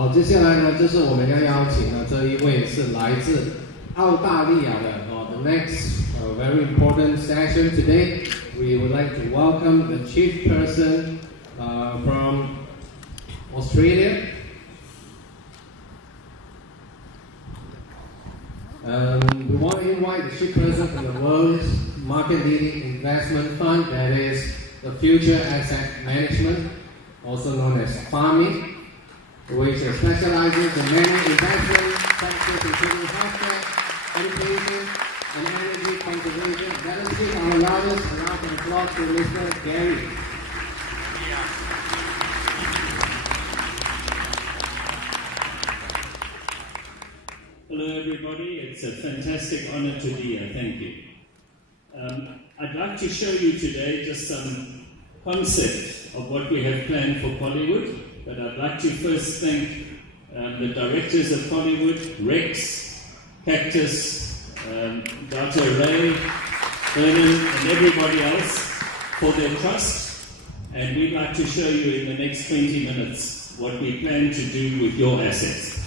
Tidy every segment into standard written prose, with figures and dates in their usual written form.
好，接下来呢，就是我们要邀请的这一位是来自澳大利亚的。The next very important session today, we would like to welcome the chief person from Australia. We want to invite the chief person from the world's market-leading investment fund, that is the Future Asset Management, also known as FAMI, which specializes in many investment sectors including healthcare, education, and energy conservation. Let us give our loudest round of applause to Mr. Gary. Hello everybody, it's a fantastic honor to be here, thank you. I'd like to show you today just some concepts of what we have planned for Pollywood, but I'd like to first thank the directors of Pollywood, Rex, Cactus, Dr. Ray, Vernon, and everybody else for their trust, and we'd like to show you in the next 20 minutes what we plan to do with your assets.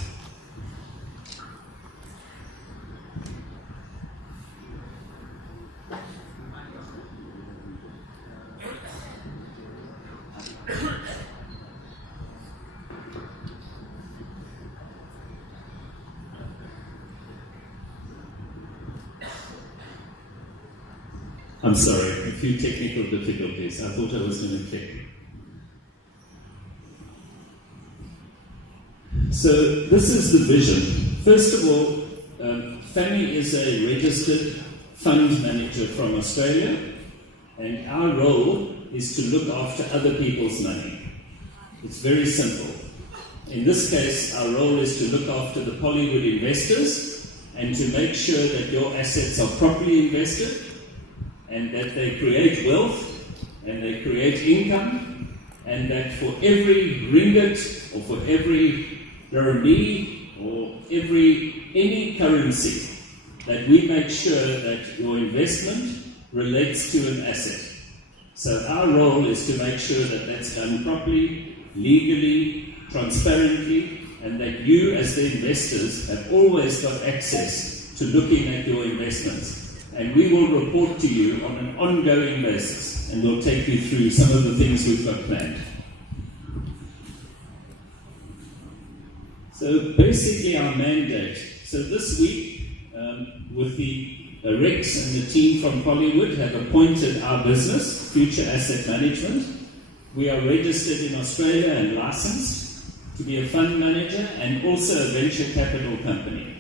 I'm sorry, a few technical difficulties. I thought I was going to click. So this is the vision. First of all, FAMI is a registered fund manager from Australia, and our role is to look after other people's money. It's very simple. In this case, our role is to look after the Pollywood investors and to make sure that your assets are properly invested, and that they create wealth, and they create income, and that for every ringgit, or for every RMB, or any currency, that we make sure that your investment relates to an asset. So our role is to make sure that that's done properly, legally, transparently, and that you as the investors have always got access to looking at your investments. And we will report to you on an ongoing basis, and we'll take you through some of the things we've got planned. So basically our mandate, so this week, with the Rex and the team from Pollywood have appointed our business, Future Asset Management. We are registered in Australia and licensed to be a fund manager and also a venture capital company.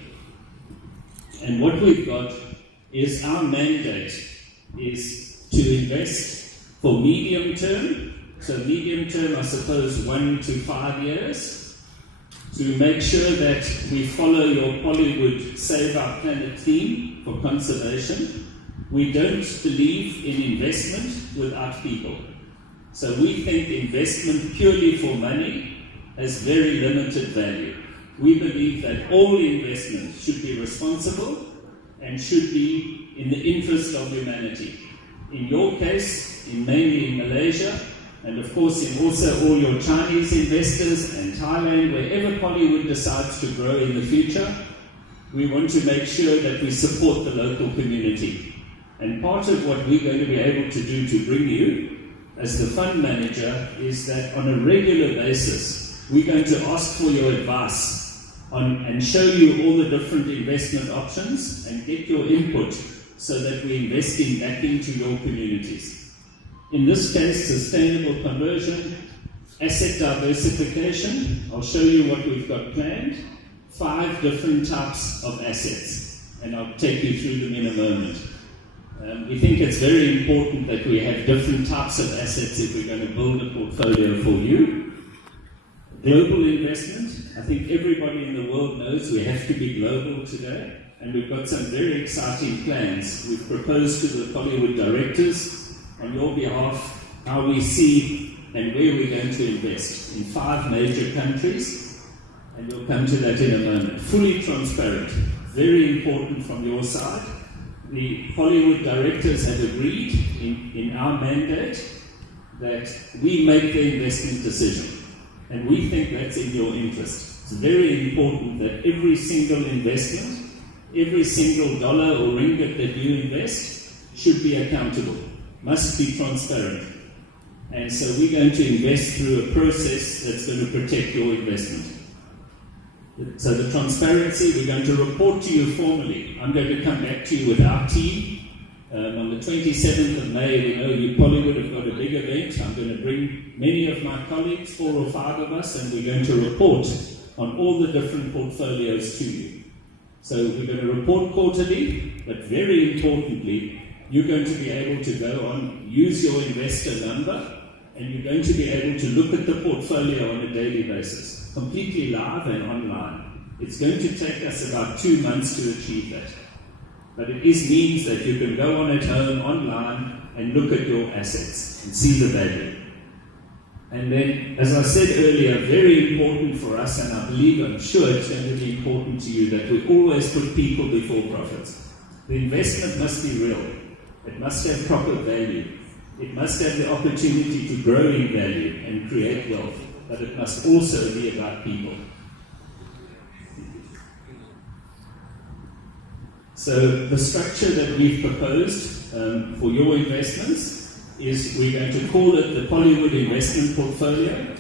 And what we've got is our mandate is to invest for medium term, so medium term I suppose 1 to 5 years, to make sure that we follow your Pollywood Save Our Planet theme for conservation. We don't believe in investment without people. So we think investment purely for money has very limited value. We believe that all investment should be responsible and should be in the interest of humanity. In your case, mainly in Malaysia, and of course in also all your Chinese investors and Thailand, wherever Pollywood decides to grow in the future, we want to make sure that we support the local community. And part of what we're going to be able to do to bring you as the fund manager is that on a regular basis, we're going to ask for your advice and show you all the different investment options and get your input so that we invest back into your communities. In this case, sustainable conversion, asset diversification. I'll show you what we've got planned. 5 different types of assets, and I'll take you through them in a moment. We think it's very important that we have different types of assets if we're going to build a portfolio for you. Global investment. I think everybody in the world knows we have to be global today, and we've got some very exciting plans. We've proposed to the Pollywood directors on your behalf how we see and where we're going to invest in 5 major countries, and we'll come to that in a moment. Fully transparent, very important from your side. The Pollywood directors have agreed in our mandate that we make the investment decision. And we think that's in your interest. It's very important that every single investment, every single dollar or ringgit that you invest should be accountable, must be transparent. And so we're going to invest through a process that's going to protect your investment. So the transparency, we're going to report to you formally. I'm going to come back to you with our team. On the 27th of May, we know you Pollywood have got a big event. I'm going to bring many of my colleagues, 4 or 5 of us, and we're going to report on all the different portfolios to you. So we're going to report quarterly, but very importantly, you're going to be able to go on, use your investor number, and you're going to be able to look at the portfolio on a daily basis, completely live and online. It's going to take us about 2 months to achieve that. But it means that you can go on at home, online, and look at your assets and see the value. And then, as I said earlier, very important for us, and I believe, I'm sure it's going to be important to you, that we always put people before profits. The investment must be real. It must have proper value. It must have the opportunity to grow in value and create wealth. But it must also be about people. So the structure that we've proposed for your investments is we're going to call it the Pollywood Investment Portfolio.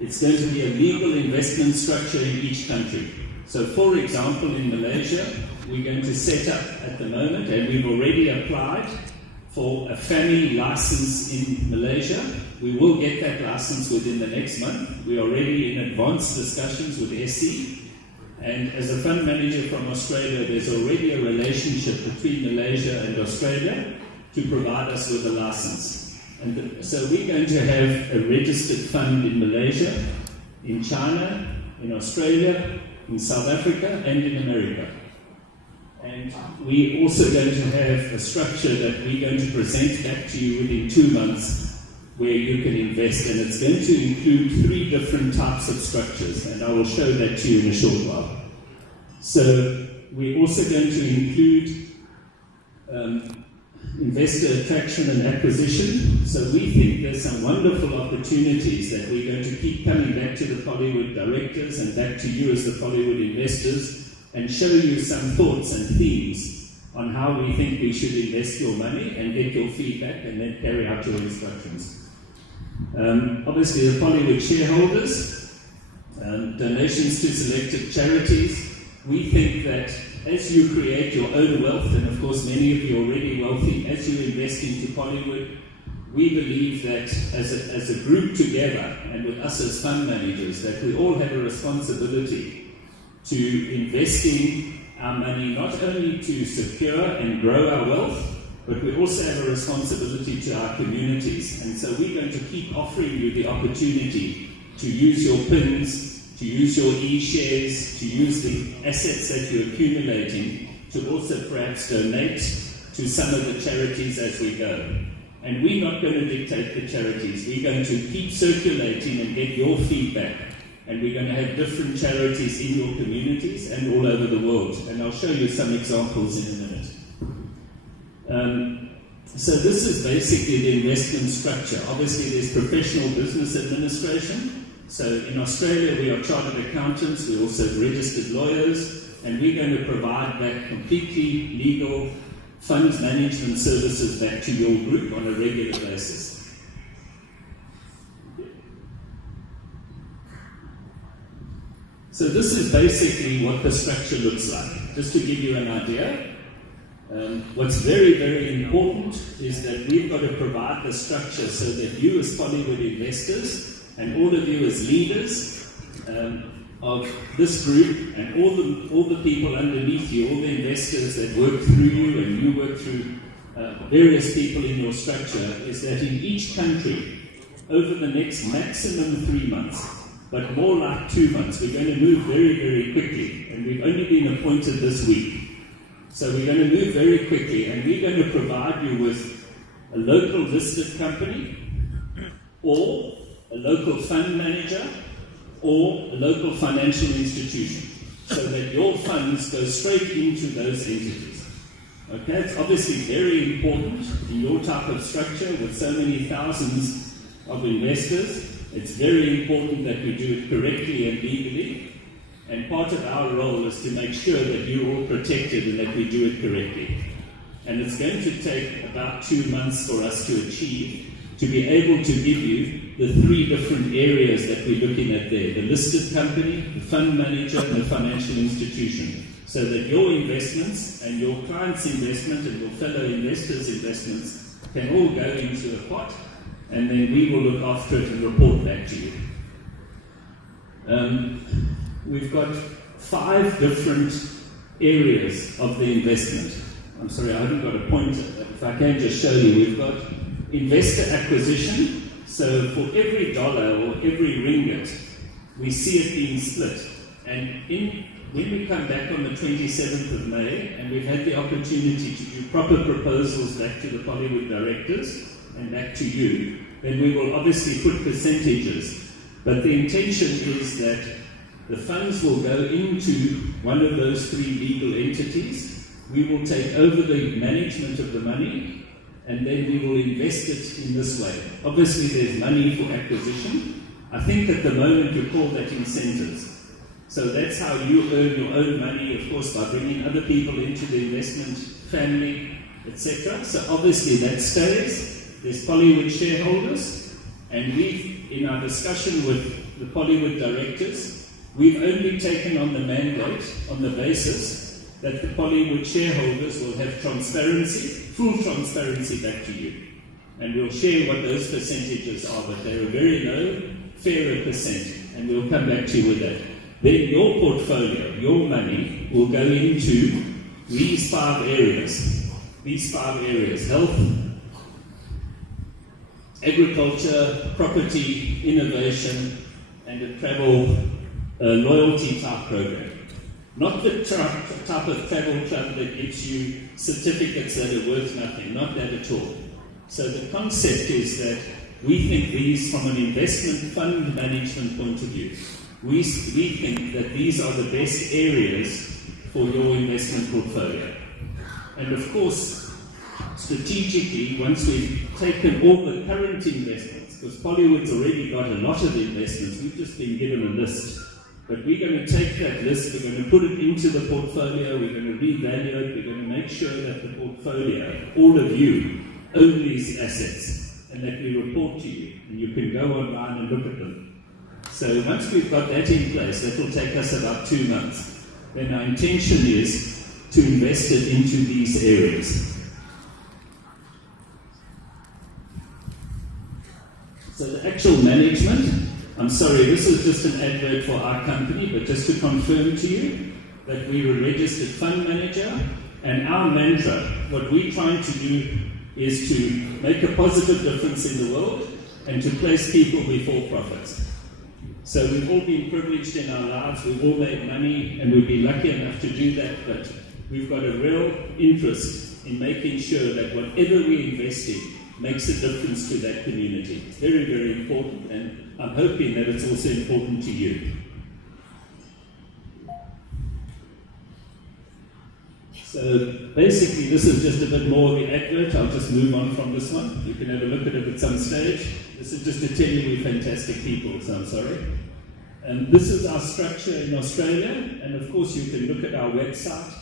It's going to be a legal investment structure in each country. So for example, in Malaysia, we're going to set up at the moment, and we've already applied for a family license in Malaysia. We will get that license within the next month. We're already in advanced discussions with SC. And as a fund manager from Australia, there's already a relationship between Malaysia and Australia to provide us with a license. And so we're going to have a registered fund in Malaysia, in China, in Australia, in South Africa, and in America. And we're also going to have a structure that we're going to present back to you within 2 months where you can invest, and it's going to include 3 different types of structures, and I will show that to you in a short while. So we're also going to include investor attraction and acquisition. So we think there's some wonderful opportunities that we're going to keep coming back to the Pollywood directors and back to you as the Pollywood investors and show you some thoughts and themes on how we think we should invest your money and get your feedback and then carry out your instructions. Obviously, the Pollywood shareholders, donations to selected charities. We think that as you create your own wealth, and of course many of you are already wealthy, as you invest into Pollywood, we believe that as a group together, and with us as fund managers, that we all have a responsibility to investing our money not only to secure and grow our wealth, but we also have a responsibility to our communities. And so we're going to keep offering you the opportunity to use your PINs, to use your e-shares, to use the assets that you're accumulating, to also perhaps donate to some of the charities as we go. And we're not going to dictate the charities. We're going to keep circulating and get your feedback. And we're going to have different charities in your communities and all over the world. And I'll show you some examples in a minute. So this is basically the investment structure. Obviously, there's professional business administration. So in Australia, we are chartered accountants. We also have registered lawyers. And we're going to provide that completely legal funds management services back to your group on a regular basis. So this is basically what the structure looks like. Just to give you an idea, what's very, very important is that we've got to provide the structure so that you as Pollywood investors and all of you as leaders of this group and all the people underneath you, all the investors that work through you and you work through various people in your structure, is that in each country, over the next maximum 3 months, but more like 2 months, we're going to move very, very quickly. And we've only been appointed this week. So we're going to move very quickly, and we're going to provide you with a local listed company, or a local fund manager, or a local financial institution, so that your funds go straight into those entities. Okay, it's obviously very important in your type of structure with so many thousands of investors. It's very important that we do it correctly and legally, And part of our role is to make sure that you're all protected and that we do it correctly. And it's going to take about 2 months for us to achieve, to be able to give you the 3 different areas that we're looking at there: the listed company, the fund manager, and the financial institution, so that your investments and your client's investment and your fellow investors' investments can all go into a pot, and then we will look after it and report back to you. We've got 5 different areas of the investment. I'm sorry, I haven't got a pointer, but if I can just show you, we've got investor acquisition. So for every dollar or every ringgit, we see it being split. And when we come back on the 27th of May, and we've had the opportunity to do proper proposals back to the POLLYWOOD directors and back to you, then we will obviously put percentages. But the intention is that the funds will go into one of those 3 legal entities. We will take over the management of the money, and then we will invest it in this way. Obviously, there's money for acquisition. I think at the moment you call that incentives. So that's how you earn your own money, of course, by bringing other people into the investment family, etc. So obviously that stays. There's POLLYWOOD shareholders, and we've, in our discussion with the POLLYWOOD directors, we've only taken on the mandate on the basis that the POLLYWOOD shareholders will have transparency, full transparency back to you. And we'll share what those percentages are, but they're a very low, fairer percent, and we'll come back to you with that. Then your portfolio, your money, will go into these 5 areas. These 5 areas: health, agriculture, property, innovation, and a travel loyalty type program. Not the type of travel club that gives you certificates that are worth nothing, not that at all. So the concept is that we think these, from an investment fund management point of view, we think that these are the best areas for your investment portfolio. And of course, strategically, once we've taken all the current investments, because POLLYWOOD's already got a lot of investments, we've just been given a list. But we're going to take that list, we're going to put it into the portfolio, we're going to revalue it, we're going to make sure that the portfolio, all of you, own these assets, and that we report to you, and you can go online and look at them. So once we've got that in place, that will take us about 2 months. Then our intention is to invest it into these areas. So the actual management, I'm sorry, this is just an advert for our company, but just to confirm to you that we're a registered fund manager, and our mantra, what we're trying to do is to make a positive difference in the world and to place people before profits. So we've all been privileged in our lives, we've all made money, and we've been lucky enough to do that, but we've got a real interest in making sure that whatever we invest in makes a difference to that community. It's very, very important, and I'm hoping that it's also important to you. So basically, this is just a bit more of the advert. I'll just move on from this one. You can have a look at it at some stage. This is just to tell you we're fantastic people, so I'm sorry. And this is our structure in Australia, and of course you can look at our website.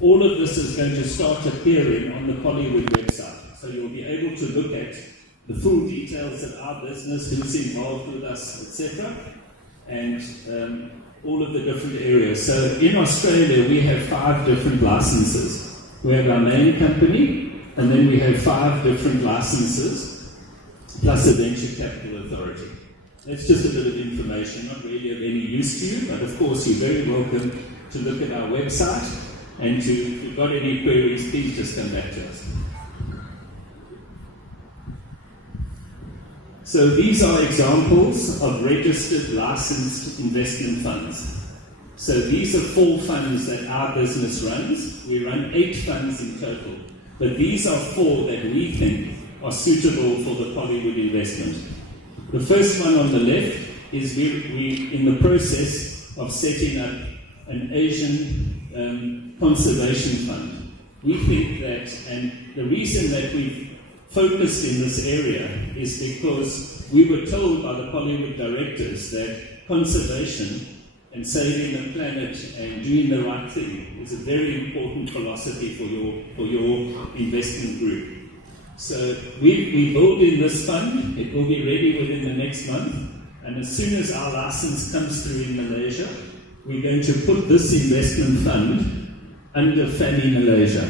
All of this is going to start appearing on the POLLYWOOD website. So you'll be able to look at the full details of our business, who's involved with us, etc. And all of the different areas. So in Australia, we have 5 different licenses. We have our main company, and then we have 5 different licenses, plus a venture capital authority. That's just a bit of information, not really of any use to you, but of course you're very welcome to look at our website, and if you've got any queries, please just come back to us. So these are examples of registered licensed investment funds. So these are 4 funds that our business runs. We run 8 funds in total. But these are 4 that we think are suitable for the POLLYWOOD investment. The first one on the left is we're in the process of setting up an Asian conservation fund. We think that, and the reason that we've focused in this area is because we were told by the POLLYWOOD directors that conservation and saving the planet and doing the right thing is a very important philosophy for your investment group. So we build in this fund. It will be ready within the next month, and as soon as our license comes through in Malaysia, we're going to put this investment fund under FAMI Malaysia.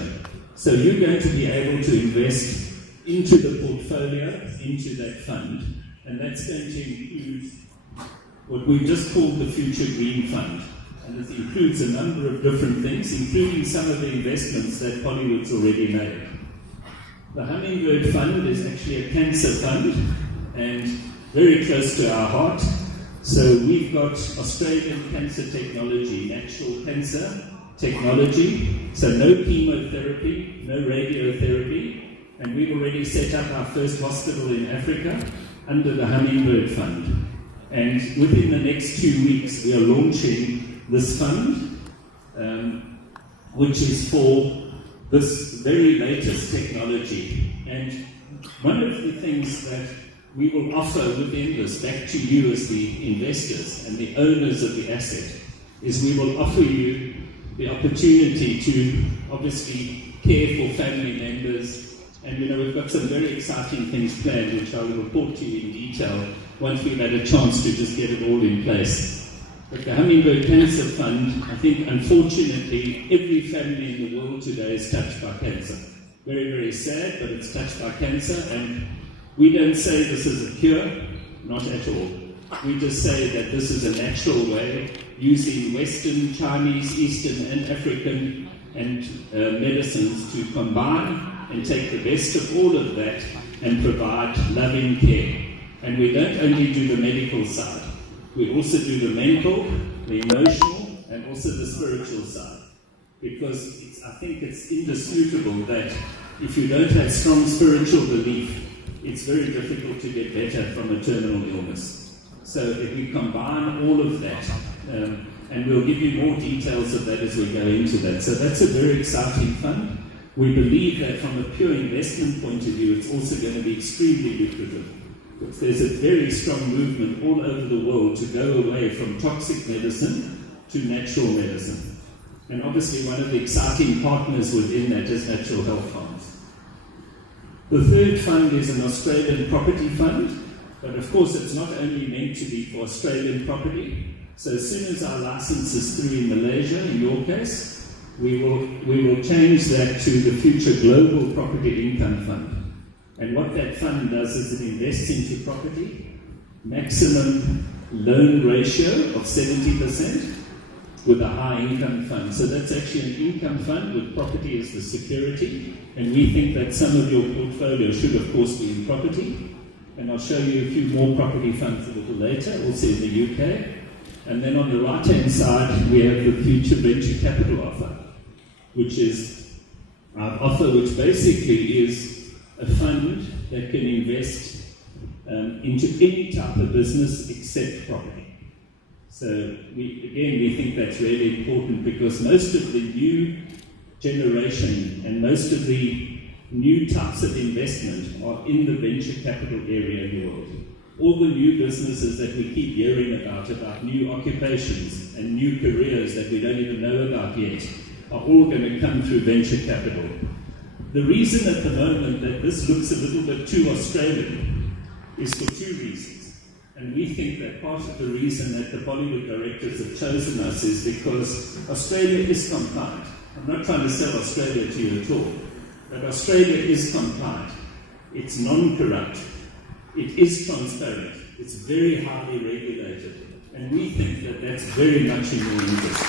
So you're going to be able to invest into the portfolio, into that fund, and that's going to include what we've just called the Future Green Fund. And it includes a number of different things, including some of the investments that Pollywood's already made. The Hummingbird Fund is actually a cancer fund and very close to our heart. So we've got Australian cancer technology, natural cancer technology, so no chemotherapy, no radiotherapy, and we've already set up our first hospital in Africa under the Hummingbird Fund. And within the next 2 weeks, we are launching this fund, which is for this very latest technology. And one of the things that we will offer within this, back to you as the investors and the owners of the asset, is we will offer you the opportunity to obviously care for family members. And we've got some very exciting things planned, which I will report to you in detail once we've had a chance to just get it all in place. But the Hummingbird Cancer Fund, I think, unfortunately, every family in the world today is touched by cancer. Very, very sad, but it's touched by cancer, and we don't say this is a cure, not at all. We just say that this is a natural way, using Western, Chinese, Eastern, and African medicines to combine and take the best of all of that and provide loving care. And we don't only do the medical side. We also do the mental, the emotional, and also the spiritual side. Because I think it's indisputable that if you don't have strong spiritual belief, it's very difficult to get better from a terminal illness. So if we combine all of that, and we'll give you more details of that as we go into that. So that's a very exciting fund. We believe that from a pure investment point of view, it's also going to be extremely lucrative. There's a very strong movement all over the world to go away from toxic medicine to natural medicine. And obviously one of the exciting partners within that is natural health farms. The third fund is an Australian property fund, but of course it's not only meant to be for Australian property. So as soon as our license is through in Malaysia, in your case, we will change that to the Future Global Property Income Fund. And what that fund does is it invests into property, maximum loan ratio of 70% with a high income fund. So that's actually an income fund with property as the security. And we think that some of your portfolio should of course be in property. And I'll show you a few more property funds a little later, also in the UK. And then on the right-hand side, we have the Future Venture Capital offer, which is our offer, which basically is a fund that can invest into any type of business except property. So we think that's really important because most of the new generation and most of the new types of investment are in the venture capital area in the world. All the new businesses that we keep hearing about new occupations and new careers that we don't even know about yet, are all going to come through venture capital. The reason at the moment that this looks a little bit too Australian is for two reasons. And we think that part of the reason that the Bollywood directors have chosen us is because Australia is compliant. I'm not trying to sell Australia to you at all, but Australia is compliant. It's non-corrupt. It is transparent. It's very highly regulated. And we think that that's very much in your interest.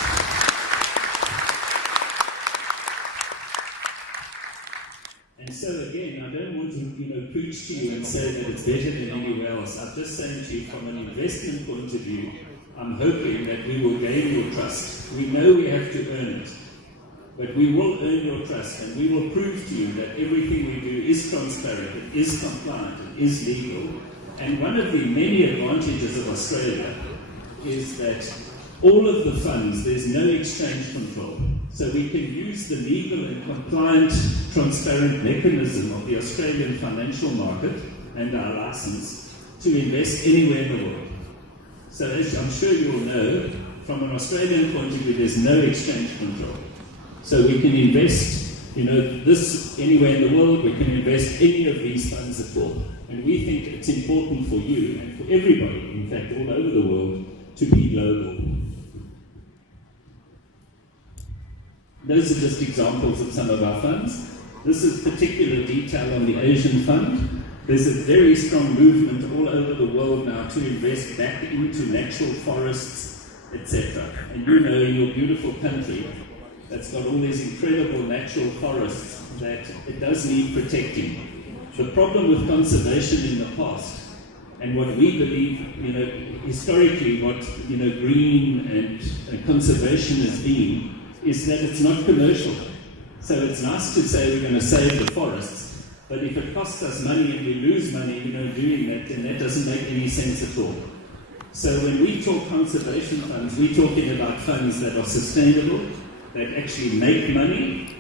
And so again, I don't want to preach to you and say that it's better than anywhere else. I'm just saying to you from an investment point of view, I'm hoping that we will gain your trust. We know we have to earn it, but we will earn your trust and we will prove to you that everything we do is transparent, it is compliant, it is legal. And one of the many advantages of Australia is that all of the funds, there's no exchange control. So we can use the legal and compliant, transparent mechanism of the Australian financial market and our license to invest anywhere in the world. So as I'm sure you all know, from an Australian point of view, there's no exchange control. So we can invest, this anywhere in the world, we can invest any of these funds at all. And we think it's important for you and for everybody, in fact, all over the world, to be global. Those are just examples of some of our funds. This is particular detail on the Asian fund. There's a very strong movement all over the world now to invest back into natural forests, etc. And in your beautiful country, that's got all these incredible natural forests that it does need protecting. The problem with conservation in the past, and what we believe, historically what, green and conservation has been, is that it's not commercial. So it's nice to say we're going to save the forests, but if it costs us money and we lose money, doing that, then that doesn't make any sense at all. So when we talk conservation funds, we're talking about funds that are sustainable, that actually make money,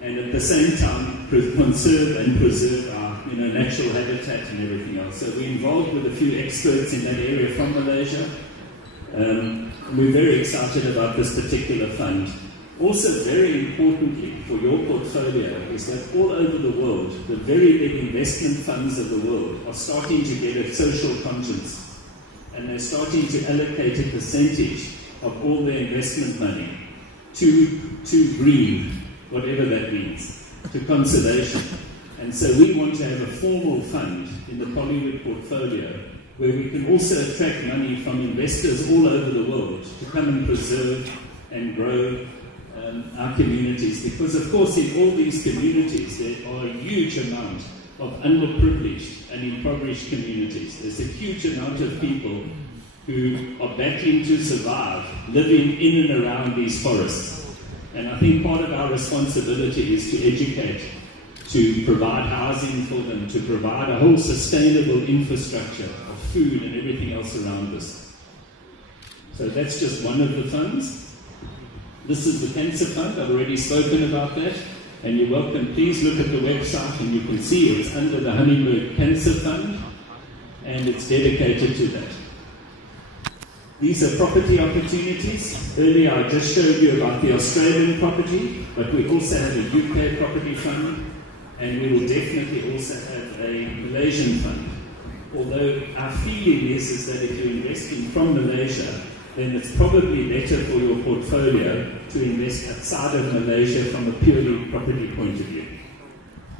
and at the same time conserve and preserve our natural habitat and everything else. So we're involved with a few experts in that area from Malaysia. We're very excited about this particular fund. Also, very importantly for your portfolio is that all over the world, the very big investment funds of the world are starting to get a social conscience, and they're starting to allocate a percentage of all their investment money to green, whatever that means, to conservation. And so we want to have a formal fund in the POLLYWOOD portfolio where we can also attract money from investors all over the world to come and preserve and grow our communities. Because of course in all these communities there are a huge amount of underprivileged and impoverished communities. There's a huge amount of people who are battling to survive, living in and around these forests. And I think part of our responsibility is to educate, to provide housing for them, to provide a whole sustainable infrastructure of food and everything else around us. So that's just one of the funds. This is the Cancer Fund. I've already spoken about that. And you're welcome. Please look at the website and you can see it's under the Honeymoon Cancer Fund, and it's dedicated to that. These are property opportunities. Earlier I just showed you about the Australian property, but we also have a UK property fund, and we will definitely also have a Malaysian fund. Although our feeling is that if you're investing from Malaysia, then it's probably better for your portfolio to invest outside of Malaysia from a purely property point of view.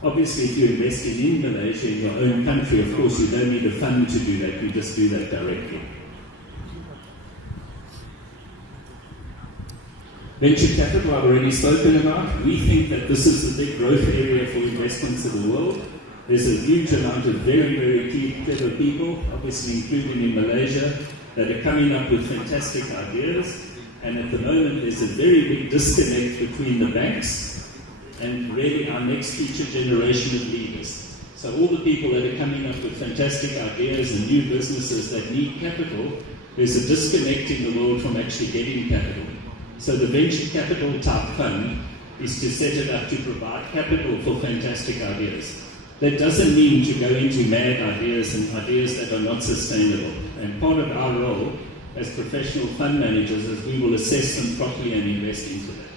Obviously, if you're investing in Malaysia, in your own country, of course, you don't need a fund to do that. You just do that directly. Venture capital, I've already spoken about. We think that this is the big growth area for investments in the world. There's a huge amount of very, very clever people, obviously including in Malaysia, that are coming up with fantastic ideas. And at the moment, there's a very big disconnect between the banks and really our next future generation of leaders. So all the people that are coming up with fantastic ideas and new businesses that need capital, there's a disconnect in the world from actually getting capital. So the venture capital type fund is to set it up to provide capital for fantastic ideas. That doesn't mean to go into mad ideas and ideas that are not sustainable. And part of our role as professional fund managers is we will assess them properly and invest into that.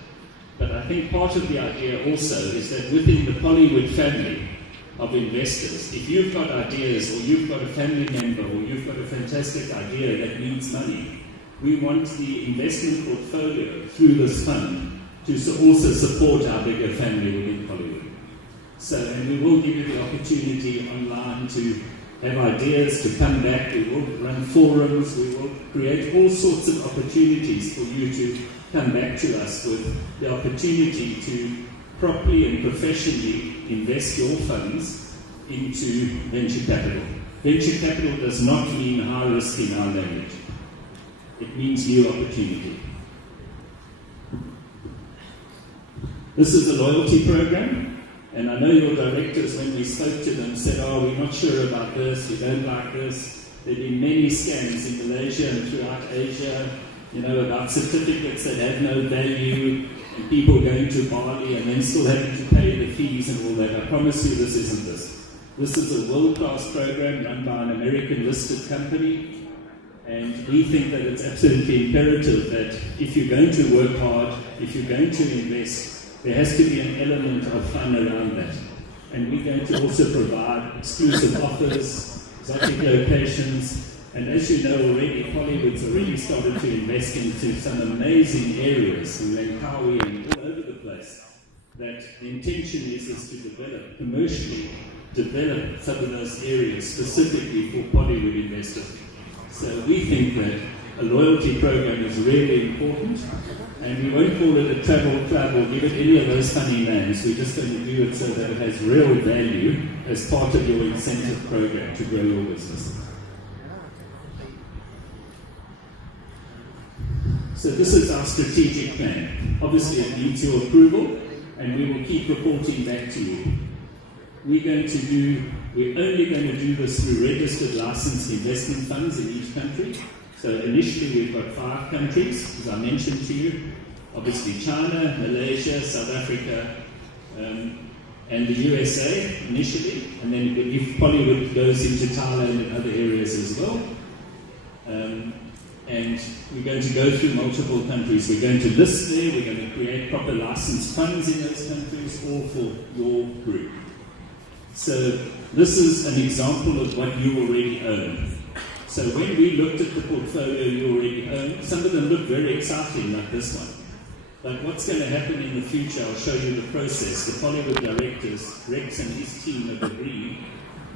But I think part of the idea also is that within the POLLYWOOD family of investors, if you've got ideas or you've got a family member or you've got a fantastic idea that needs money, we want the investment portfolio through this fund to also support our bigger family within POLLYWOOD. So, and we will give you the opportunity online to have ideas, to come back. We will run forums. We will create all sorts of opportunities for you to come back to us with the opportunity to properly and professionally invest your funds into venture capital. Venture capital does not mean high risk in our language. It means new opportunity. This is a loyalty program. And I know your directors, when we spoke to them, said, oh, we're not sure about this, we don't like this. There have been many scams in Malaysia and throughout Asia, about certificates that have no value, and people going to Bali and then still having to pay the fees and all that. I promise you this isn't this. This is a world-class program run by an American listed company, And we think that it's absolutely imperative that if you're going to work hard, if you're going to invest, there has to be an element of fun around that. And we're going to also provide exclusive offers, exotic locations, and as you know already, Pollywood's already started to invest into some amazing areas in Langkawi and all over the place. That the intention is to develop, commercially develop some of those areas specifically for Pollywood investors. So we think that a loyalty program is really important, and we won't call it a travel club or give it any of those funny names. We're just going to do it so that it has real value as part of your incentive program to grow your business. So this is our strategic plan. Obviously it needs your approval, and we will keep reporting back to you. We're only going to do this through registered licensed investment funds in each country. So initially we've got 5 countries, as I mentioned to you. Obviously China, Malaysia, South Africa, and the USA initially. And then if Pollywood goes into Thailand and other areas as well. And we're going to go through multiple countries. We're going to list there, we're going to create proper licensed funds in those countries, all for your group. So this is an example of what you already own. So when we looked at the portfolio you already own, some of them look very exciting like this one. But what's going to happen in the future, I'll show you the process. The Pollywood directors, Rex and his team have agreed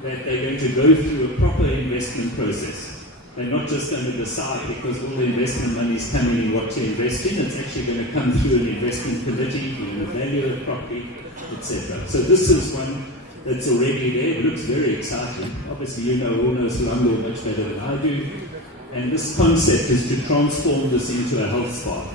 that they're going to go through a proper investment process. They're not just going to decide because all the investment money is coming in what to invest in. It's actually going to come through an investment committee, we're going to value it properly, etc. So this is one that's already there. It looks very exciting. Obviously, you know all knows Selamanya much better than I do. And this concept is to transform this into a health spa.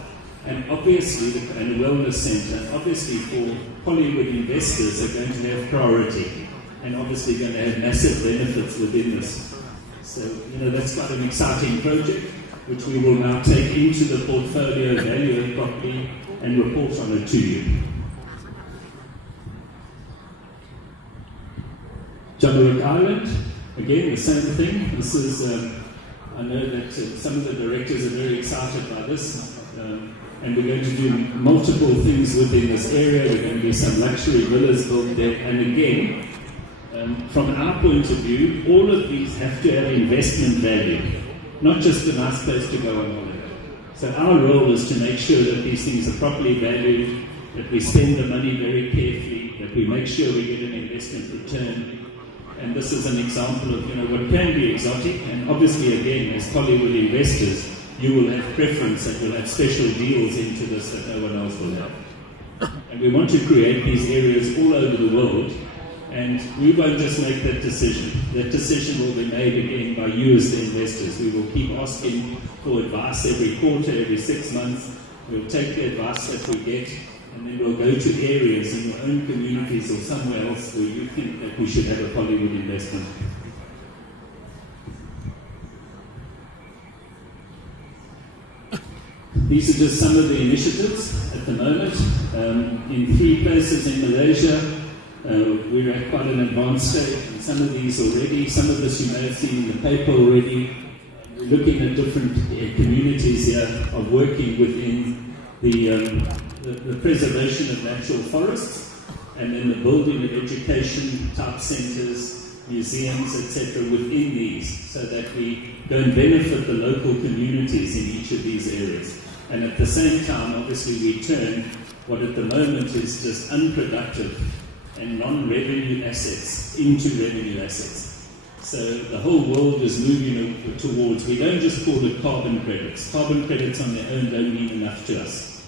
And obviously, and a wellness center, obviously for Pollywood investors are going to have priority. And obviously going to have massive benefits within this. So, that's quite an exciting project, which we will now take into the portfolio, value it properly, and report on it to you. Joburg Island, again, the same thing. This is, I know that some of the directors are very excited by this, and we're going to do multiple things within this area. We're going to do some luxury villas built there, and again, from our point of view, all of these have to have investment value, not just a nice place to go on holiday. So our role is to make sure that these things are properly valued, that we spend the money very carefully, that we make sure we get an investment return. And this is an example of what can be exotic, and obviously again, as Pollywood investors, you will have preference and you'll have special deals into this that no one else will have. And we want to create these areas all over the world. And we won't just make that decision. That decision will be made again by you as the investors. We will keep asking for advice every quarter, every 6 months. We'll take the advice that we get, and then we'll go to areas in your own communities or somewhere else where you think that we should have a Pollywood investment. These are just some of the initiatives at the moment. In 3 places in Malaysia, we're at quite an advanced stage in some of these already. Some of this you may have seen in the paper already. We're looking at different communities here of working within the preservation of natural forests, and then the building of education type centres, museums, etc. within these, so that we don't benefit the local communities in each of these areas. And at the same time, obviously, we turn what at the moment is just unproductive and non-revenue assets into revenue assets. So the whole world is moving towards, we don't just call it carbon credits. Carbon credits on their own don't mean enough to us.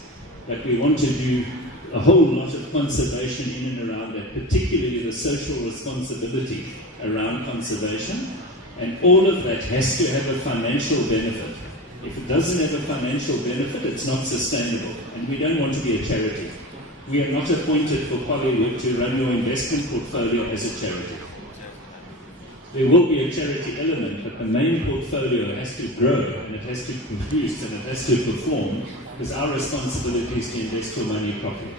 But we want to do a whole lot of conservation in and around that, particularly the social responsibility around conservation. And all of that has to have a financial benefit. If it doesn't have a financial benefit, it's not sustainable. And we don't want to be a charity. We are not appointed for Pollywood to run your investment portfolio as a charity. There will be a charity element, but the main portfolio has to grow, and it has to produce, and it has to perform, because our responsibility is to invest your money properly.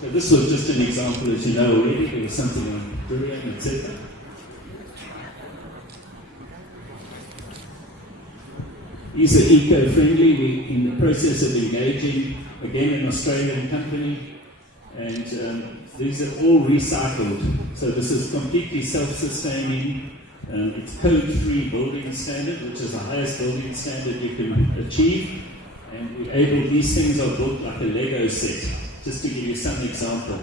So this was just an example, as you know already. There was something on durian, etc. These are eco-friendly. We're in the process of engaging, again, an Australian company, and these are all recycled. So this is completely self-sustaining. It's code-free building standard, which is the highest building standard you can achieve. And these things are built like a Lego set, just to give you some example.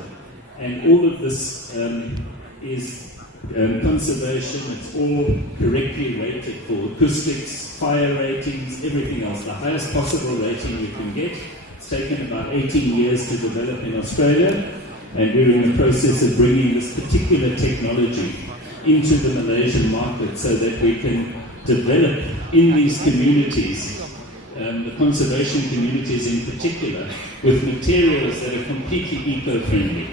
And all of this is conservation. It's all correctly rated for acoustics, fire ratings, everything else. The highest possible rating you can get. It's taken about 18 years to develop in Australia, and we're in the process of bringing this particular technology into the Malaysian market so that we can develop in these communities, the conservation communities in particular, with materials that are completely eco-friendly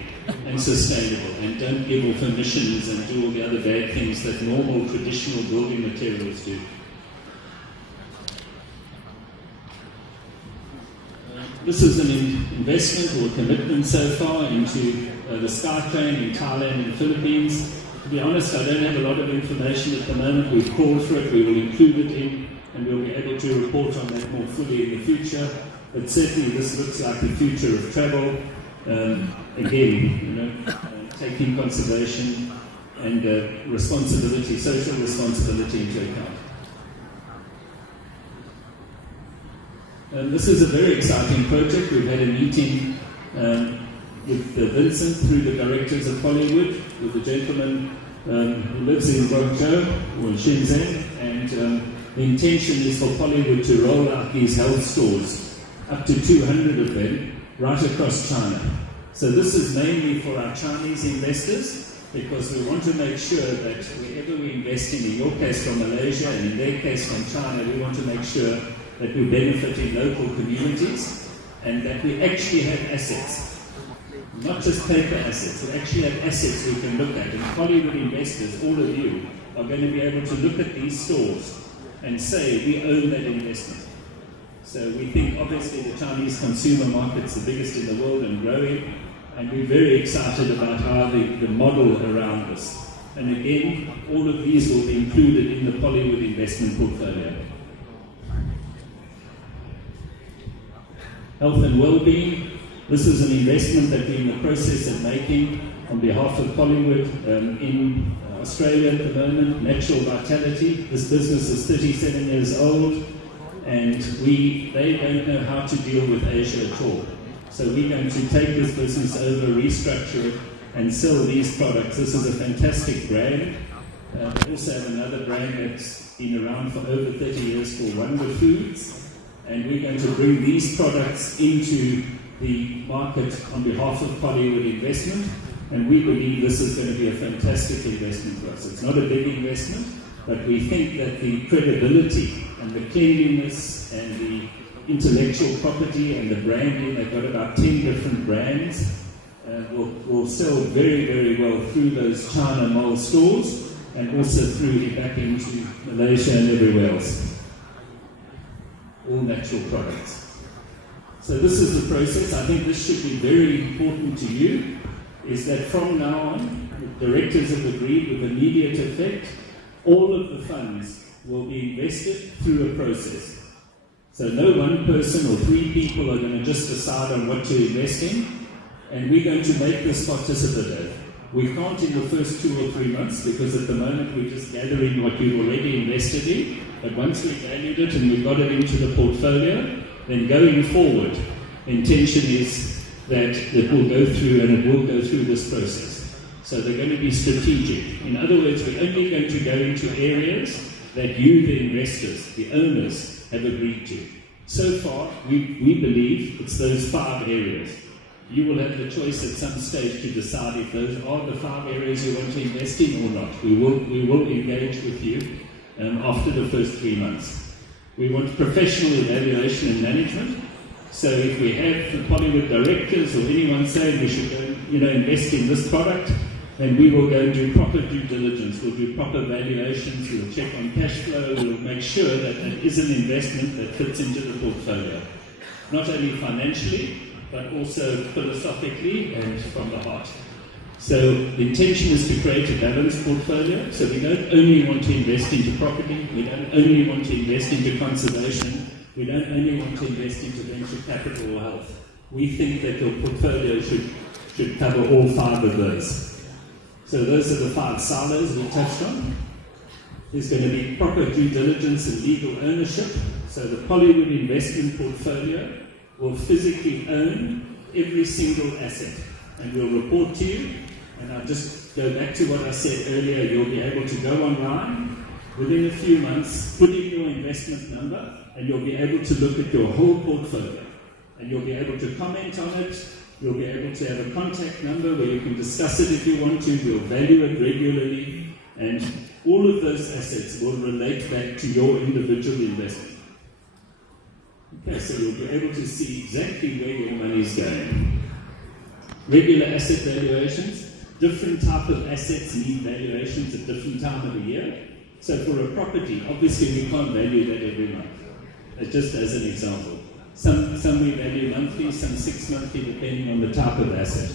and sustainable and don't give off emissions and do all the other bad things that normal traditional building materials do. This is an investment or commitment so far into the SkyTrain in Thailand and Philippines. To be honest, I don't have a lot of information at the moment. We've called for it, we will include it in, and we'll be able to report on that more fully in the future. But certainly this looks like the future of travel. Again, taking conservation and responsibility, social responsibility into account. This is a very exciting project. We've had a meeting with Vincent through the directors of POLLYWOOD, with a gentleman who lives in Guangzhou or Shenzhen, and the intention is for POLLYWOOD to roll out these health stores, up to 200 of them, right across China. So this is mainly for our Chinese investors, because we want to make sure that wherever we invest in your case from Malaysia and in their case from China, we want to make sure that we benefit in local communities and that we actually have assets, not just paper assets. We actually have assets we can look at. And POLLYWOOD investors, all of you, are going to be able to look at these stores and say, we own that investment. So we think obviously the Chinese consumer market's the biggest in the world and growing, and we're very excited about how the model around this. And again, all of these will be included in the POLLYWOOD investment portfolio. Health and well-being. This is an investment that we're in the process of making on behalf of POLLYWOOD in Australia at the moment, Natural Vitality. This business is 37 years old, and they don't know how to deal with Asia at all. So we're going to take this business over, restructure it, and sell these products. This is a fantastic brand. We also have another brand that's been around for over 30 years called Wonder Foods, and we're going to bring these products into the market on behalf of POLLYWOOD Investment, and we believe this is going to be a fantastic investment for us. It's not a big investment, but we think that the credibility and the cleanliness and the intellectual property and the branding, they've got about 10 different brands, will sell very, very well through those China mall stores and also through back into Malaysia and everywhere else. All natural products. So this is the process. I think this should be very important to you, is that from now on, the directors have agreed with immediate effect, all of the funds will be invested through a process. So no one person or three people are going to just decide on what to invest in, and we're going to make this participative. We can't in the first 2 or 3 months, because at the moment we're just gathering what we've already invested in, but once we've valued it and we've got it into the portfolio, then going forward, the intention is that it will go through, and it will go through this process. So they're going to be strategic. In other words, we're only going to go into areas that you, the investors, the owners, have agreed to. So far, we believe it's those 5 areas. You will have the choice at some stage to decide if those are the 5 areas you want to invest in or not. We will engage with you after the first 3 months. We want professional evaluation and management. So if we have the POLLYWOOD directors or anyone saying we should go, invest in this product, then we will go and do proper due diligence. We'll do proper valuations. We'll check on cash flow. We'll make sure that it is an investment that fits into the portfolio, not only financially, but also philosophically and from the heart. So the intention is to create a balanced portfolio. So we don't only want to invest into property, we don't only want to invest into conservation, we don't only want to invest into venture capital or health. We think that your portfolio should cover all 5 of those. So those are the 5 silos we touched on. There's going to be proper due diligence and legal ownership. So the POLLYWOOD investment portfolio will physically own every single asset and we'll report to you. And I'll just go back to what I said earlier. You'll be able to go online within a few months, put in your investment number, and you'll be able to look at your whole portfolio. And you'll be able to comment on it. You'll be able to have a contact number where you can discuss it if you want to. We'll value it regularly. And all of those assets will relate back to your individual investment. Okay, so you'll be able to see exactly where your money is going. Regular asset valuations. Different type of assets need valuations at different time of the year. So for a property, obviously we can't value that every month. Just as an example. Some we value monthly, some 6 monthly, depending on the type of asset.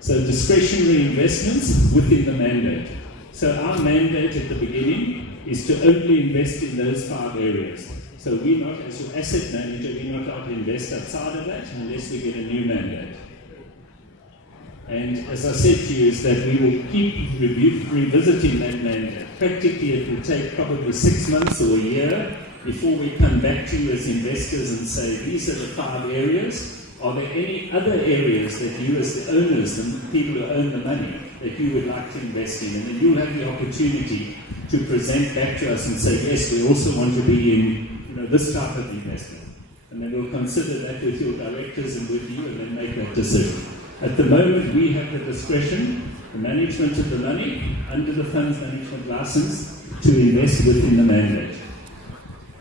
So discretionary investments within the mandate. So our mandate at the beginning is to only invest in those 5 areas. So we're not, as your asset manager, we're not allowed to invest outside of that unless we get a new mandate. And as I said to you, is that we will keep revisiting that mandate. Practically, it will take probably 6 months or a year before we come back to you as investors and say, these are the 5 areas. Are there any other areas that you as the owners, the people who own the money, that you would like to invest in? And then you'll have the opportunity to present back to us and say, yes, we also want to be in this type of investment. And then we'll consider that with your directors and with you and then make that decision. At the moment, we have the discretion, the management of the money, under the funds management license, to invest within the mandate.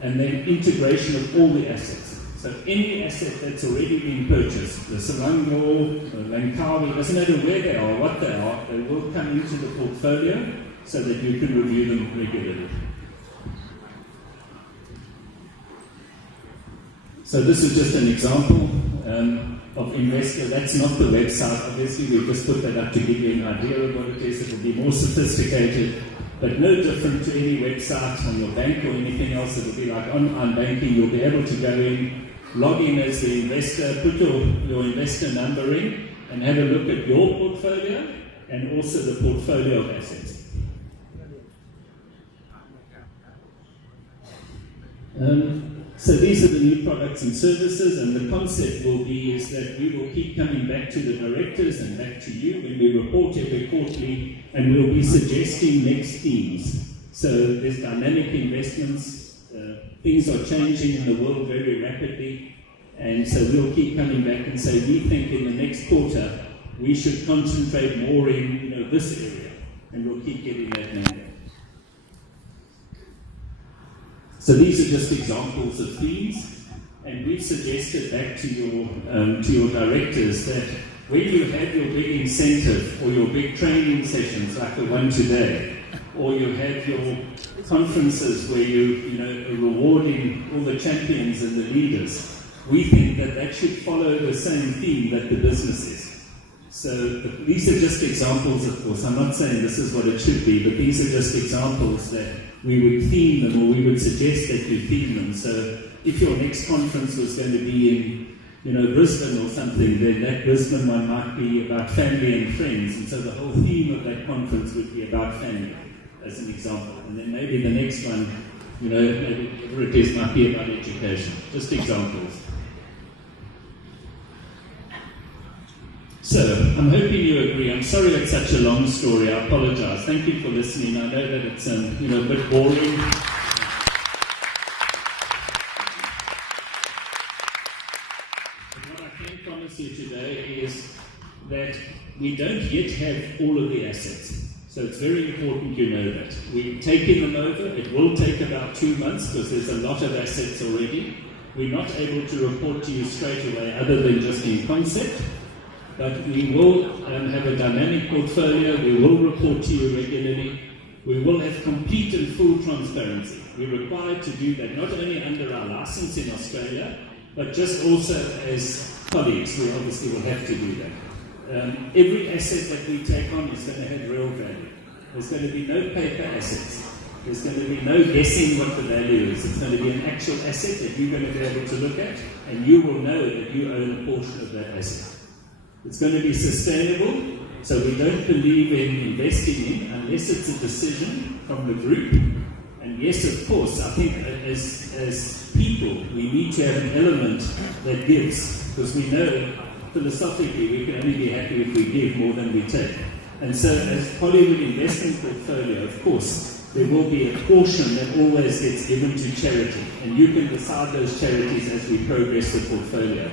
And then integration of all the assets. So any asset that's already been purchased, the Selangor, the Langkawi, doesn't matter where they are, what they are, they will come into the portfolio so that you can review them regularly. So this is just an example of investor. That's not the website. Obviously, we just put that up to give you an idea of what it is. It will be more sophisticated, but no different to any website on your bank or anything else. It will be like online banking. You'll be able to go in, log in as the investor, put your investor number in, and have a look at your portfolio and also the portfolio of assets. So these are the new products and services, and the concept will be is that we will keep coming back to the directors and back to you when we report every quarterly, and we'll be suggesting next themes. So there's dynamic investments, things are changing in the world very rapidly, and so we'll keep coming back and say, we think in the next quarter we should concentrate more in this area, and we'll keep getting that mandate. So these are just examples of themes, and we've suggested back to your directors that when you have your big incentive or your big training sessions like the one today, or you have your conferences where you are rewarding all the champions and the leaders, we think that that should follow the same theme that the business is. So these are just examples, of course. I'm not saying this is what it should be, but these are just examples that we would theme them, or we would suggest that you theme them. So if your next conference was going to be in Brisbane or something, then that Brisbane one might be about family and friends, and so the whole theme of that conference would be about family, as an example. And then maybe the next one, maybe whatever it is, might be about education. Just examples. So, I'm hoping you agree. I'm sorry it's such a long story. I apologize. Thank you for listening. I know that it's a bit boring. But what I can promise you today is that we don't yet have all of the assets. So it's very important you know that. We've taken them over. It will take about 2 months because there's a lot of assets already. We're not able to report to you straight away other than just in concept. But we will have a dynamic portfolio, we will report to you regularly, we will have complete and full transparency. We're required to do that not only under our license in Australia, but just also as colleagues, we obviously will have to do that. every asset that we take on is going to have real value. There's going to be no paper assets. There's going to be no guessing what the value is. It's going to be an actual asset that you're going to be able to look at, and you will know that you own a portion of that asset. It's going to be sustainable, so we don't believe in investing in unless it's a decision from the group. And yes, of course, I think as people, we need to have an element that gives, because we know philosophically we can only be happy if we give more than we take. And so as Pollywood investment portfolio, of course, there will be a portion that always gets given to charity, and you can decide those charities as we progress the portfolio.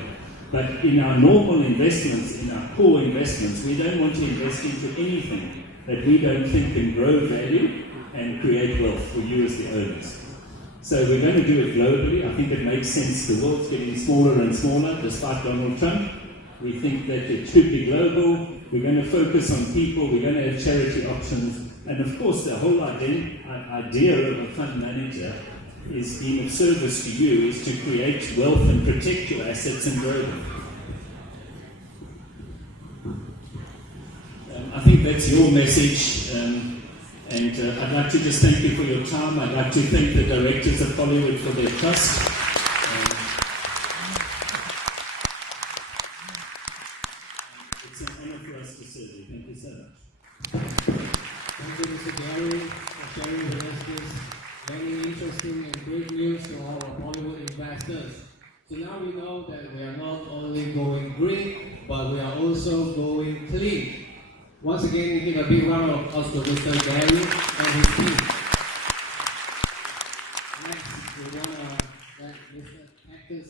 But in our normal investments, in our core investments, we don't want to invest into anything that we don't think can grow value and create wealth for you as the owners. So we're going to do it globally. I think it makes sense. The world's getting smaller and smaller, despite Donald Trump. We think that it should be global. We're going to focus on people. We're going to have charity options. And of course, the whole idea of a fund manager is being of service to you, is to create wealth and protect your assets and grow them. I think that's your message. I'd like to just thank you for your time. I'd like to thank the directors of Pollywood for their trust. It's an honor for us to serve you. Thank you so much. Thank you, Mr. Gary, for sharing with us this very interesting and great news to all our Pollywood investors. So now we know that we are not only going green, but we are also going clean. Once again, we give a big round of applause to Mr. Gary and his team. Next, we want to let Mr. Cactus